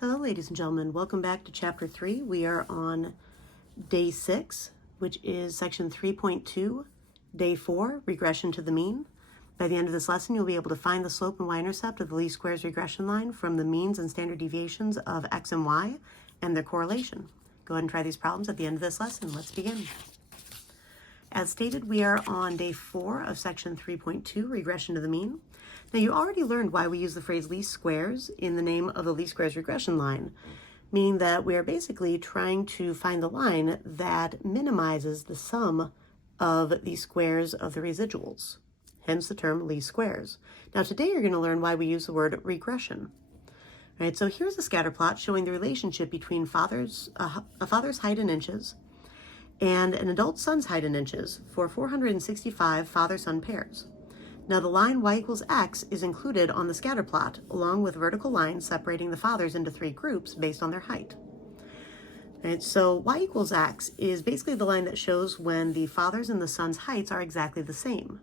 Hello, ladies and gentlemen. Welcome back to Chapter 3. We are on Day 6, which is Section 3.2, Day 4, Regression to the Mean. By the end of this lesson, you'll be able to find the slope and y-intercept of the least squares regression line from the means and standard deviations of x and y and their correlation. Go ahead and try these problems at the end of this lesson. Let's begin. As stated, we are on Day 4 of Section 3.2, Regression to the Mean. Now, you already learned why we use the phrase least squares in the name of the least squares regression line, meaning that we are basically trying to find the line that minimizes the sum of the squares of the residuals, hence the term least squares. Now, today you're going to learn why we use the word regression. All right, so here's a scatter plot showing the relationship between a father's height in inches and an adult son's height in inches for 465 father-son pairs. Now the line y equals x is included on the scatter plot, along with vertical lines separating the fathers into three groups based on their height. Right, so y equals x is basically the line that shows when the fathers and the sons' heights are exactly the same.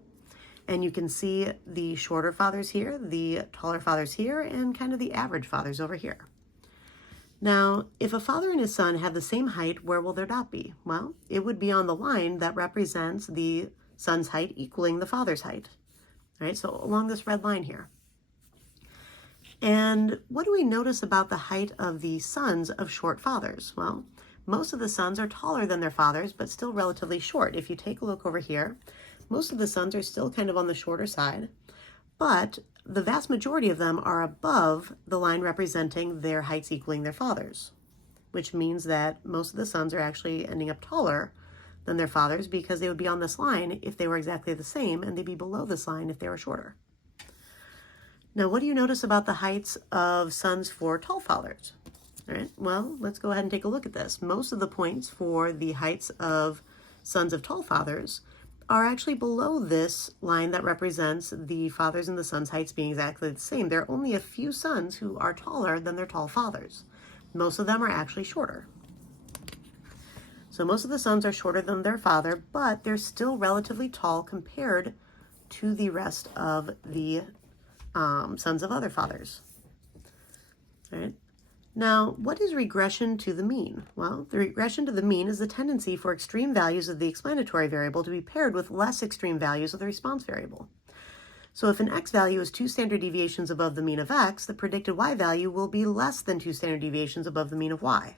And you can see the shorter fathers here, the taller fathers here, and kind of the average fathers over here. Now, if a father and his son have the same height, where will their dot be? Well, it would be on the line that represents the son's height equaling the father's height. Right, so along this red line here. And what do we notice about the height of the sons of short fathers? Well, most of the sons are taller than their fathers, but still relatively short. If you take a look over here, most of the sons are still kind of on the shorter side, but the vast majority of them are above the line representing their heights equaling their fathers, which means that most of the sons are actually ending up taller than their fathers because they would be on this line if they were exactly the same, and they'd be below this line if they were shorter. Now, what do you notice about the heights of sons for tall fathers? All right, well, let's go ahead and take a look at this. Most of the points for the heights of sons of tall fathers are actually below this line that represents the fathers and the sons' heights being exactly the same. There are only a few sons who are taller than their tall fathers. Most of them are actually shorter. So most of the sons are shorter than their father, but they're still relatively tall compared to the rest of the sons of other fathers. All right. Now, what is regression to the mean? Well, the regression to the mean is the tendency for extreme values of the explanatory variable to be paired with less extreme values of the response variable. So if an x value is 2 standard deviations above the mean of x, the predicted y value will be less than 2 standard deviations above the mean of y.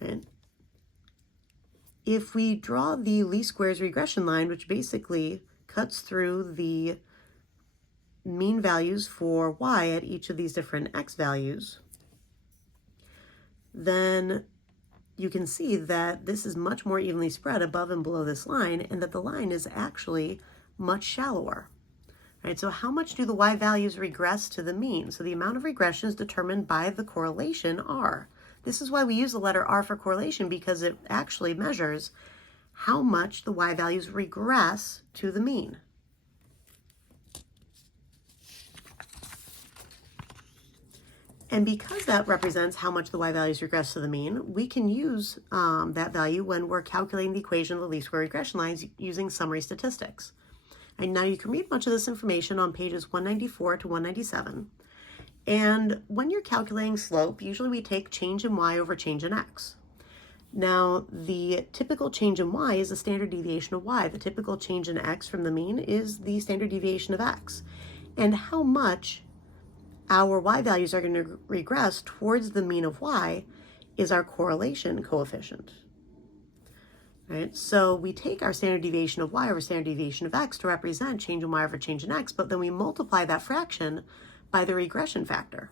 And if we draw the least squares regression line, which basically cuts through the mean values for y at each of these different x values, then you can see that this is much more evenly spread above and below this line, and that the line is actually much shallower. All right, so how much do the y values regress to the mean? So the amount of regression is determined by the correlation r. This is why we use the letter r for correlation, because it actually measures how much the y values regress to the mean. And because that represents how much the y values regress to the mean, we can use that value when we're calculating the equation of the least square regression lines using summary statistics. And now you can read much of this information on pages 194 to 197. And when you're calculating slope, usually we take change in y over change in x. Now, the typical change in y is the standard deviation of y. The typical change in x from the mean is the standard deviation of x. And how much our y values are going to regress towards the mean of y is our correlation coefficient. Right? So we take our standard deviation of y over standard deviation of x to represent change in y over change in x, but then we multiply that fraction by the regression factor.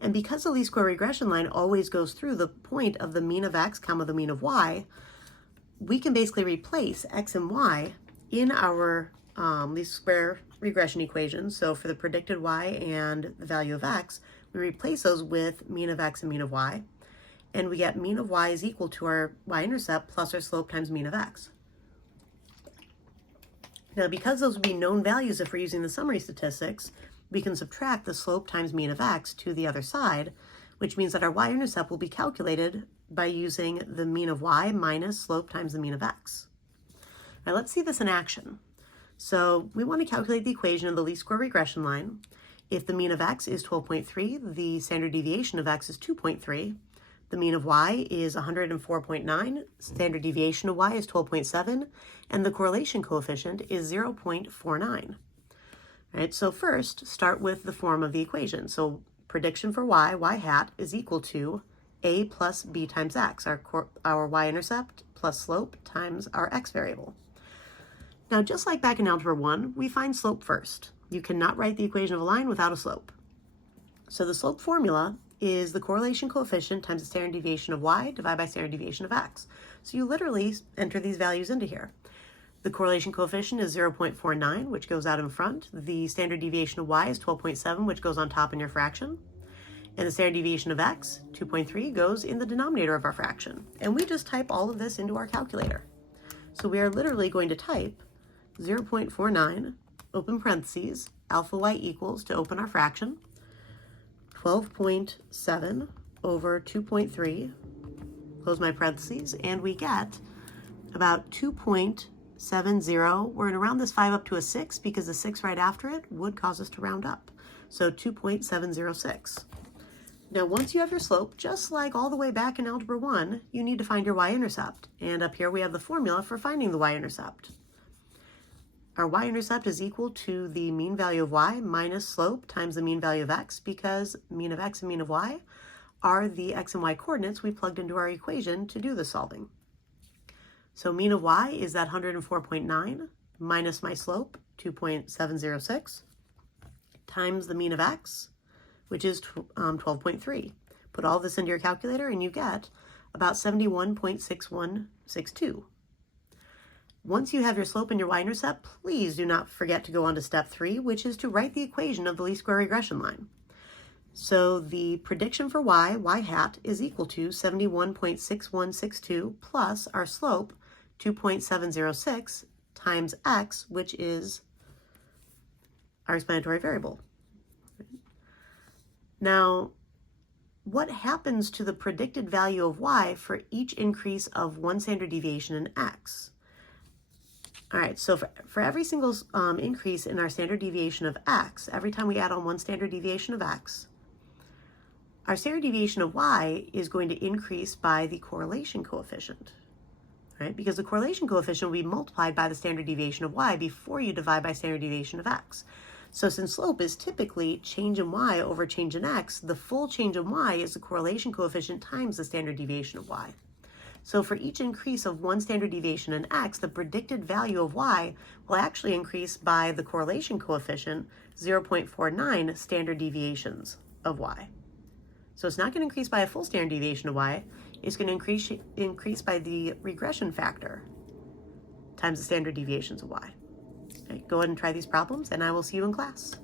And because the least square regression line always goes through the point of the mean of x comma the mean of y, we can basically replace x and y in our least square regression equation. So for the predicted y and the value of x, we replace those with mean of x and mean of y, and we get mean of y is equal to our y-intercept plus our slope times mean of x. Now, because those would be known values if we're using the summary statistics, we can subtract the slope times mean of x to the other side, which means that our y-intercept will be calculated by using the mean of y minus slope times the mean of x. Now, let's see this in action. So we want to calculate the equation of the least square regression line. If the mean of x is 12.3, the standard deviation of x is 2.3. The mean of y is 104.9, standard deviation of y is 12.7, and the correlation coefficient is 0.49. All right, so first, start with the form of the equation. So prediction for y hat, is equal to a plus b times x, our y-intercept plus slope times our x variable. Now, just like back in Algebra 1, we find slope first. You cannot write the equation of a line without a slope. So the slope formula is the correlation coefficient times the standard deviation of y divided by standard deviation of x. So you literally enter these values into here. The correlation coefficient is 0.49, which goes out in front. The standard deviation of y is 12.7, which goes on top in your fraction. And the standard deviation of x, 2.3, goes in the denominator of our fraction. And we just type all of this into our calculator. So we are literally going to type 0.49, open parentheses, alpha y equals, to open our fraction, 12.7 over 2.3, close my parentheses, and we get about 2.70. We're going to round this 5 up to a 6 because the 6 right after it would cause us to round up. So 2.706. Now, once you have your slope, just like all the way back in Algebra 1, you need to find your y-intercept. And up here we have the formula for finding the y-intercept. Our y-intercept is equal to the mean value of y minus slope times the mean value of x, because mean of x and mean of y are the x and y coordinates we plugged into our equation to do the solving. So mean of y is that 104.9 minus my slope, 2.706, times the mean of x, which is 12.3. Put all this into your calculator and you get about 71.6162. Once you have your slope and your y-intercept, please do not forget to go on to step 3, which is to write the equation of the least square regression line. So the prediction for y hat, is equal to 71.6162 plus our slope, 2.706, times x, which is our explanatory variable. Now, what happens to the predicted value of y for each increase of 1 standard deviation in x? All right, so for every single increase in our standard deviation of x, every time we add on 1 standard deviation of x, our standard deviation of y is going to increase by the correlation coefficient, right? Because the correlation coefficient will be multiplied by the standard deviation of y before you divide by standard deviation of x. So since slope is typically change in y over change in x, the full change in y is the correlation coefficient times the standard deviation of y. So for each increase of 1 standard deviation in x, the predicted value of y will actually increase by the correlation coefficient, 0.49 standard deviations of y. So it's not going to increase by a full standard deviation of y, it's going to increase by the regression factor times the standard deviations of y. Okay, go ahead and try these problems, and I will see you in class.